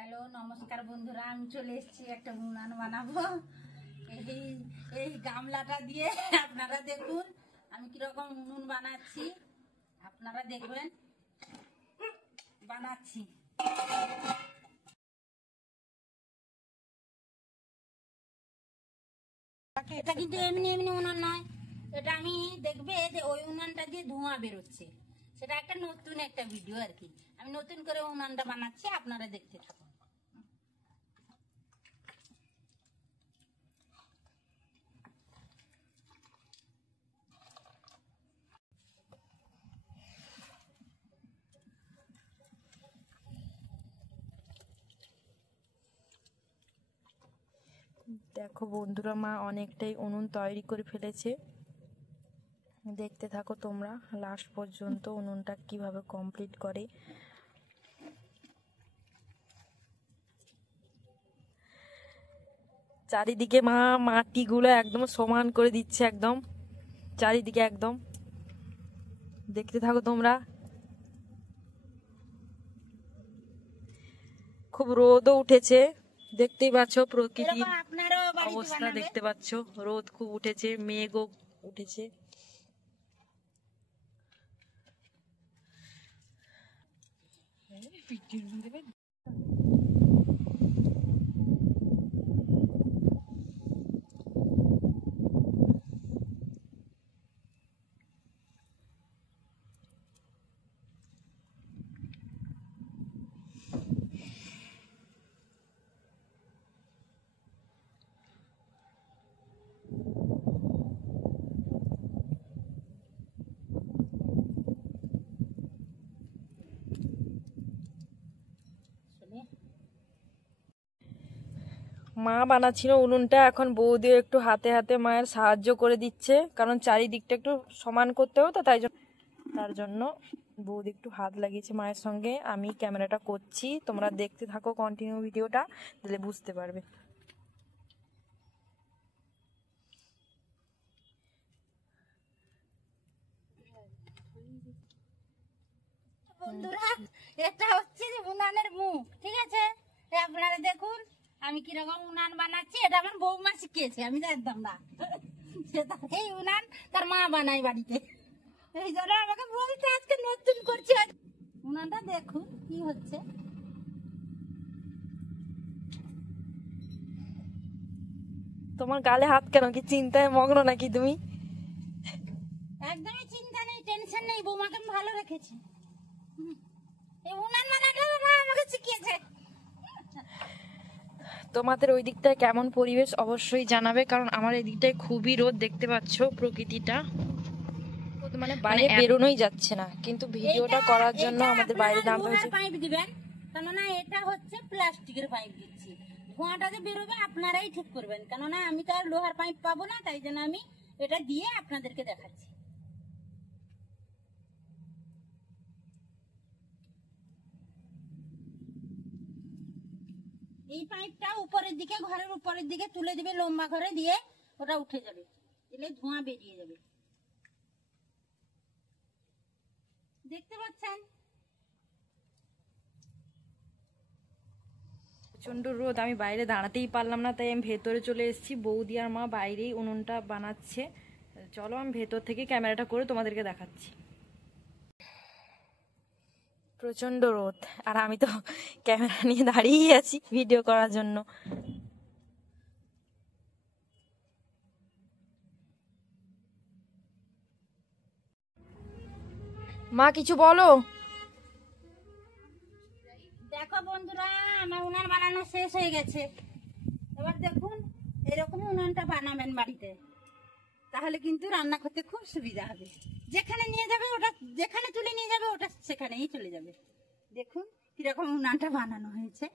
Hello নমস্কার বন্ধুরা, আমি চলে এসেছি একটা উনান বানাবো। এই গামলাটা দিয়ে আপনারা দেখুন আমি কিরকম উনুন বানাচ্ছি, আপনারা দেখবেন বানাচ্ছি। এটা কিন্তু এমনি এমনি উনান নয়, এটা আমি দেখবে যে ওই উনানটা দিয়ে ধোঁয়া বেরোচ্ছে, সেটা একটা নতুন একটা ভিডিও আর কি। আমি নতুন করে উনানটা বানাচ্ছি, আপনারা দেখতে থাকুন। দেখো বন্ধুরা, মা অনেকটাই উনুন তৈরি করে ফেলেছে। দেখতে থাকো তোমরা লাস্ট পর্যন্ত উনুনটা কিভাবে কমপ্লিট করে। চারিদিকে মা মাটিগুলো একদম সমান করে দিচ্ছে, একদম চারিদিকে একদম। দেখতে থাকো তোমরা। খুব রোদও উঠেছে, দেখতেই পাচ্ছ প্রকৃতির অবস্থা, দেখতে পাচ্ছ রোদ খুব উঠেছে, মেঘও উঠেছে। মা বানাচ্ছিল উনুনটা, এখন বৌদিও একটু হাতে হাতে মায়ের সাহায্য করে দিচ্ছে, কারণ চারিদিকটা একটু সমান করতে হবে তো, তার জন্য বৌদি একটু হাত লাগিয়েছে মায়ের সঙ্গে। আমি ক্যামেরাটা করছি, তোমরা দেখতে থাকো কন্টিনিউ ভিডিওটা, দিলে বুঝতে পারবে। বন্ধুরা, এটা হচ্ছে যে উনানের মুখ, ঠিক আছে? আপনারা দেখুন আমি কিরকম উনান বানাচ্ছি। এটা আমার বৌমা শিখিয়েছে, আমি জানতাম না। এই উনান তার মা বানায় বাড়িতে, এই জন্য আমাকে বলতে আজকে নতুন করছি। উনানটা দেখুন কি হচ্ছে। তোমার গালে হাত কেন? কি চিন্তায় মগ্ন নাকি তুমি? একদমই চিন্তা নেই, টেনশন নেই, বৌমাকে আমি ভালো রেখেছি। এই উনান বানাটা আমাকে শিখিয়েছে। তোমাদের ওই দিকটায় কেমন পরিবেশ অবশ্যই জানাবে, কারণ আমার এই দিকটায় খুবই রোদ, দেখতে পাচ্ছ প্রকৃতিটা, মানে বাইরে বেরোনোই যাচ্ছে না। কিন্তু ভিডিওটা করার জন্য আমাদের বাইরে নামতে হচ্ছে। পাইপ দিবেন, কেননা এটা হচ্ছে প্লাস্টিকের পাইপ দিচ্ছি। ধোঁয়াটা যে বেরোবে আপনারাই ঠিক করবেন, কেননা আমি তো আর লোহার পাইপ পাবো না, তাই জন্য আমি এটা দিয়ে আপনাদেরকে দেখাচ্ছি। এই পাইপটা উপরের দিকে, ঘরের উপরের দিকে তুলে দিবে, লম্বা করে দিয়ে ওটা উঠে যাবে, দিলে ধোঁয়া বেরিয়ে যাবে। দেখতে পাচ্ছেন প্রচন্ড রোদ, আমি বাইরে দাঁড়াতেই পারলাম না, তাই আমি ভেতরে চলে এসেছি। বৌদি আর মা বাইরেই উনুনটা বানাচ্ছে। চলো আমি ভেতর থেকে ক্যামেরাটা করে তোমাদেরকে দেখাচ্ছি। প্রচন্ড রোদ, আর আমি তো ক্যামেরা নিয়ে দাঁড়িয়েই আছি ভিডিও করার জন্য। মা কিছু বলো। দেখো বন্ধুরা, আমার উনান বানানো শেষ হয়ে গেছে। এবার দেখুন এরকম উনানটা বানাবেন বাড়িতে, তাহলে কিন্তু রান্না করতে খুব সুবিধা হবে। যেখানে নিয়ে যাবে ওটা, যেখানে তুলে নিয়ে যাবে ওটা সেখানেই চলে যাবে। দেখুন কিরকম উনানটা বানানো হয়েছে।